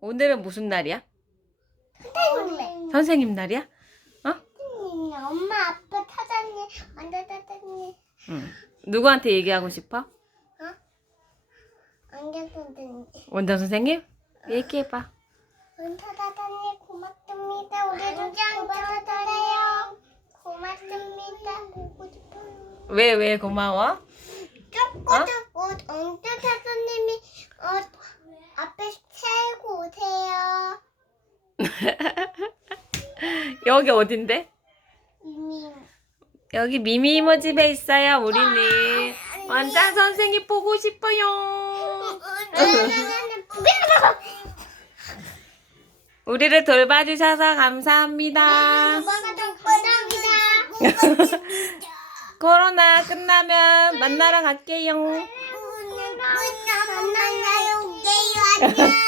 오늘은 무슨 날이야? 선생님. 선생님 날이야? 선생님, 엄마, 아빠, 타자님, 완전 타자님, 응. 누구한테 얘기하고 싶어? 선생님. 원장 선생님? 얘기해봐. 원타 타자님 고맙습니다. 우리도 고맙습니다. 고맙습니다. 보고 싶어요. 왜, 왜 고마워? 옷 엉뚱 타자님이 어, 앞에 세고 오세요. 여기 어딘데? 이미 여기 미미 이모 집에 있어요, 우리는. 원장 선생님 보고 싶어요. 우리를 돌봐주셔서 감사합니다. 엄마가 좀 감사합니다. 코로나 끝나면 만나러 갈게요. 만나요. 안녕